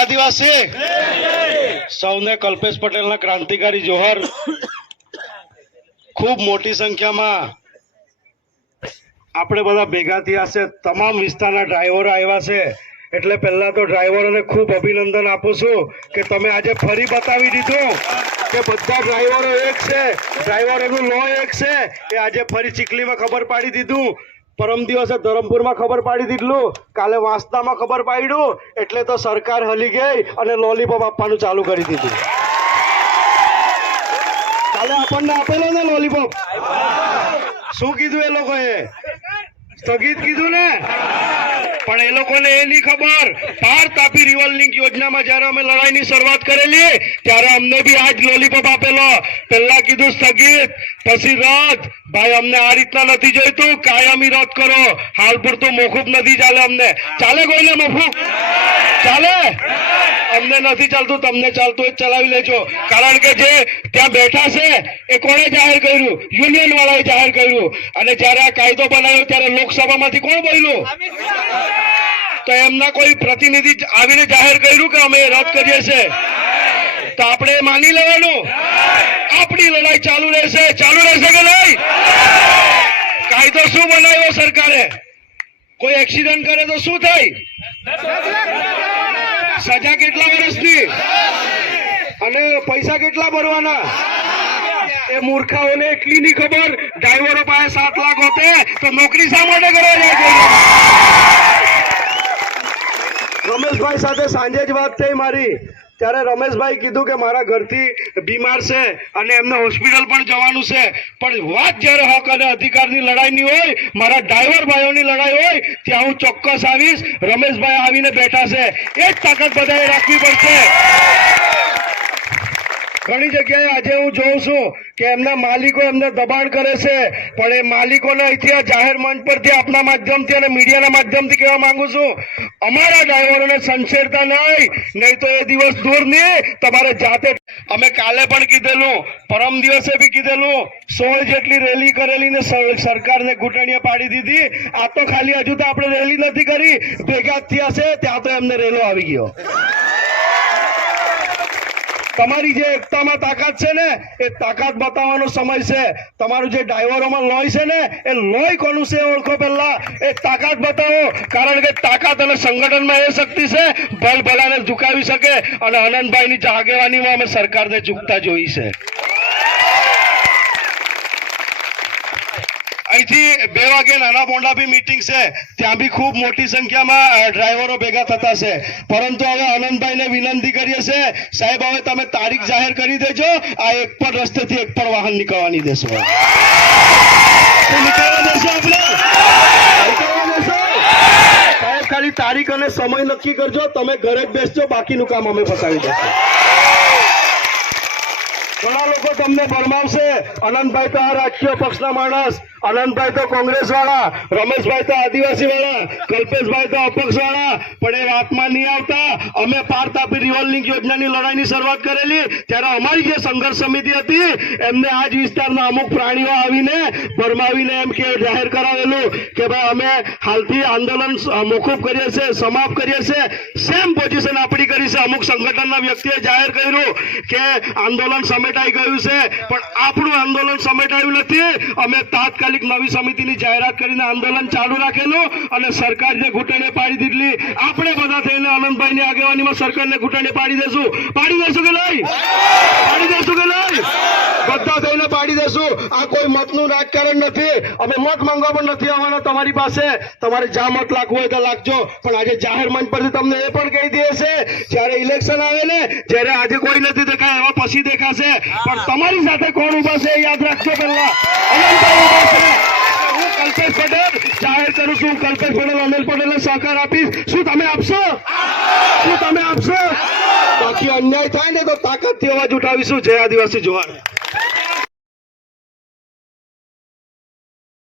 આદિવાસી? સૌને કલ્પેશ પટેલના ક્રાંતિકારી જોહર. ખૂબ મોટી સંખ્યામાં આપણે બધા ભેગા થયા છે. તમામ વિસ્તારના ડ્રાઈવરો આવ્યા છે. એટલે પહેલા તો ડ્રાઈવરોને ખૂબ અભિનંદન આપું છું કે તમે આજે ફરી બતાવી દીધું કે બધા ડ્રાઈવરો એક છે. ડ્રાઈવરોનું લો એક છે. એ આજે ફરી ચીખલીમાં ખબર પાડી દીધું. પરમ દિવસે ધરમપુરમાં ખબર પાડી દીધું કાલે વાંસદામાં ખબર પાડ્યું. એટલે તો સરકાર હલી ગઈ અને લોલીપોપ આપવાનું ચાલુ કરી દીધું. કાલે આપણને આપેલો ને લોલીપોપ શું કીધું એ લોકોએ? સ્થગિત કીધું ને? પણ એ લોકોને એ નહીં ખબર. પાર તાપી રિવર લિંક યોજનામાં જ્યારે અમે લડાઈની શરૂઆત કરેલી, ત્યારે અમને બી આજ લોલીપોપ આપેલો. પહેલા કીધું સ્થગિત પછી રદ ભાઈ, અમને આ રીતના નથી જોઈતું. કાયમી રદ કરો. હાલ પૂરતું મોકૂફ નથી ચાલે અમને. ચાલે કોઈને મોકૂફ ચાલે? અમને નથી ચાલતું. તમને ચાલતું એ ચલાવી લેજો. કારણ કે જે ત્યાં બેઠા છે, એ કોણે જાહેર કર્યું? યુનિયન વાળાએ જાહેર કર્યું. અને જ્યારે આ કાયદો બનાવ્યો, ત્યારે લોકસભામાંથી કોણ બોલ્યું? તો એમના કોઈ પ્રતિનિધિ આવીને જાહેર કર્યું કે અમે રદ કરીએ છીએ? તો આપણે માની લેવાનું? આપણી લડાઈ ચાલુ રહેશે. ચાલુ રહેશે કે નહીં? કાયદો શું બનાવ્યો સરકારે? કોઈ એક્સિડન્ટ કરે તો શું થાય? સજા કેટલા વર્ષની? અને પૈસા કેટલા ભરવાના? એ મૂર્ખાઓને એટલી ની ખબર. ડ્રાઈવરો પાસે સાત લાખ હોતે, તો નોકરી શા માટે કરવા જાય રમેશભાઈ સાથે સાંજે જ વાત થઈ મારી. ત્યારે રમેશભાઈ કીધું કે મારા ઘરથી બીમાર છે અને એમને હોસ્પિટલ પણ જવાનું છે. પણ વાત જ્યારે હક અને અધિકારની લડાઈની હોય, મારા ડ્રાઈવર ભાઈઓની લડાઈ હોય, ત્યાં હું ચોક્કસ આવીશ. રમેશભાઈ આવીને બેઠા છે. એ જ તાકાત બધાએ રાખવી પડશે. ઘણી જગ્યાએ આજે હું જોઉં છું કે એમના માલિકો એમને દબાણ કરે છે. પણ એ માલિકોને અહીંથી જાહેર મંચ પરથી આપના માધ્યમથી અને મીડિયાના માધ્યમથી કહેવા માંગુ છું, અમારા ડ્રાઈવરોને સંશેરતા નહીં નહીં તો એ દિવસ દૂર નહીં, તમારે જાતે અમે કાલે પણ કીધેલું, પરમ દિવસે બી કીધેલું, સોળ જેટલી રેલી કરેલી ને સરકારને ઘૂંટણીએ પાડી દીધી, આ તો ખાલી હજુ તો આપણે રેલી નથી કરી, ભેગા થયા છે, ત્યાં તો એમને રેલો આવી ગયો. તમારી જે એકતામાં તાકાત છે ને, એ તાકાત બતાવવાનો સમય છે. તમારું જે ડ્રાઈવરોમાં લોહી છે ને, એ લોહી કોનું છે ઓળખો પહેલા. એ તાકાત બતાવો, કારણ કે તાકાત અને સંગઠનમાં એ શક્તિ છે ભલ ભલાને ઝુકાવી શકે અને આનંદભાઈની આગેવાનીમાં અમે સરકારને ઝૂકતા જોઈ છે. અહીંથી બે વાગે નાના પોંડા બી છે. ત્યાં બી ખૂબ મોટી સંખ્યામાં ડ્રાઈવરો ભેગા થતા છે. પરંતુ હવે આનંદભાઈને વિનંતી કરીએ છે, સાહેબ, હવે તમે તારીખ જાહેર કરી દેજો. આ એક પણ રસ્તેથી એક પણ વાહન નીકળવાની દેશો. દેશો દેશો ખાલી તારીખ અને સમય નક્કી કરજો. તમે ઘરે જ બેસજો. બાકીનું કામ અમે પતાવી ઘણા લોકો તમને ભરમાવશે અનંતભાઈ તો આ રાજકીય પક્ષના માણસ. અનંતભાઈ તો કોંગ્રેસ વાળા રમેશભાઈ તો આદિવાસી વાળા કલ્પેશભાઈ તો અપક્ષ વાળા પણ એ વાતમાં નહીં આવતા. અમે પાર તાપી લિંક યોજનાની લડાઈની શરૂઆત કરેલી. ત્યારે અમારી જે સંઘર્ષ સમિતિ હતી, એમને આ જ વિસ્તારના અમુક પ્રાણીઓ આવીને ભરમાવીને એમ કે, જાહેર કરાવેલું કે ભાઈ અમે હાલથી આંદોલન મોકૂફ કરીએ છીએ, સમાપ્ત કરીએ છીએ. સેમ પોઝિશન આપણી કરી છે. અમુક સંગઠનના વ્યક્તિએ જાહેર કર્યું કે આંદોલન સમેટાઈ ગયું. છે. પણ આપણું આંદોલન સમેટાયું નથી. અમે તાત્કાલિક નવી સમિતિની જાહેરાત કરીને આંદોલન ચાલુ રાખેલું અને સરકારને ઘૂંટણે પાડી દીધી આપણે બધા થઈને આનંદભાઈની આગેવાનીમાં સરકારને ઘૂંટણે પાડી દેશું. પાડી દેશું કે નહીં પાડી દેશું કે નહીં બધા થઈને પાડી દેશું મતનું રાજકારણ નથી. અમે મત માંગવા પણ નથી આવવાના તમારી પાસે. તમારે જ્યાં મત લાગવું હોય તો લાગજો. પણ આજે જાહેર મંચ પરથી તમને એ પણ કહી દે છે જ્યારે ઇલેક્શન આવે ને જ્યારે આજે કોઈ નથી દેખાય એવા પછી દેખાશે. પણ તમારી સાથે કોણ ઊભા છે યાદ રાખજો પહેલા. હું કલ્પેશ પટેલ જાહેર કરું છું. કલ્પેશ પટેલ અનિલ પટેલને સહકાર આપીશ. શું તમે આપશો? શું તમે આપશો? બાકી અન્યાય થાય ને તો તાકાતથી અવાજ ઉઠાવીશું. જય આદિવાસી જોહાર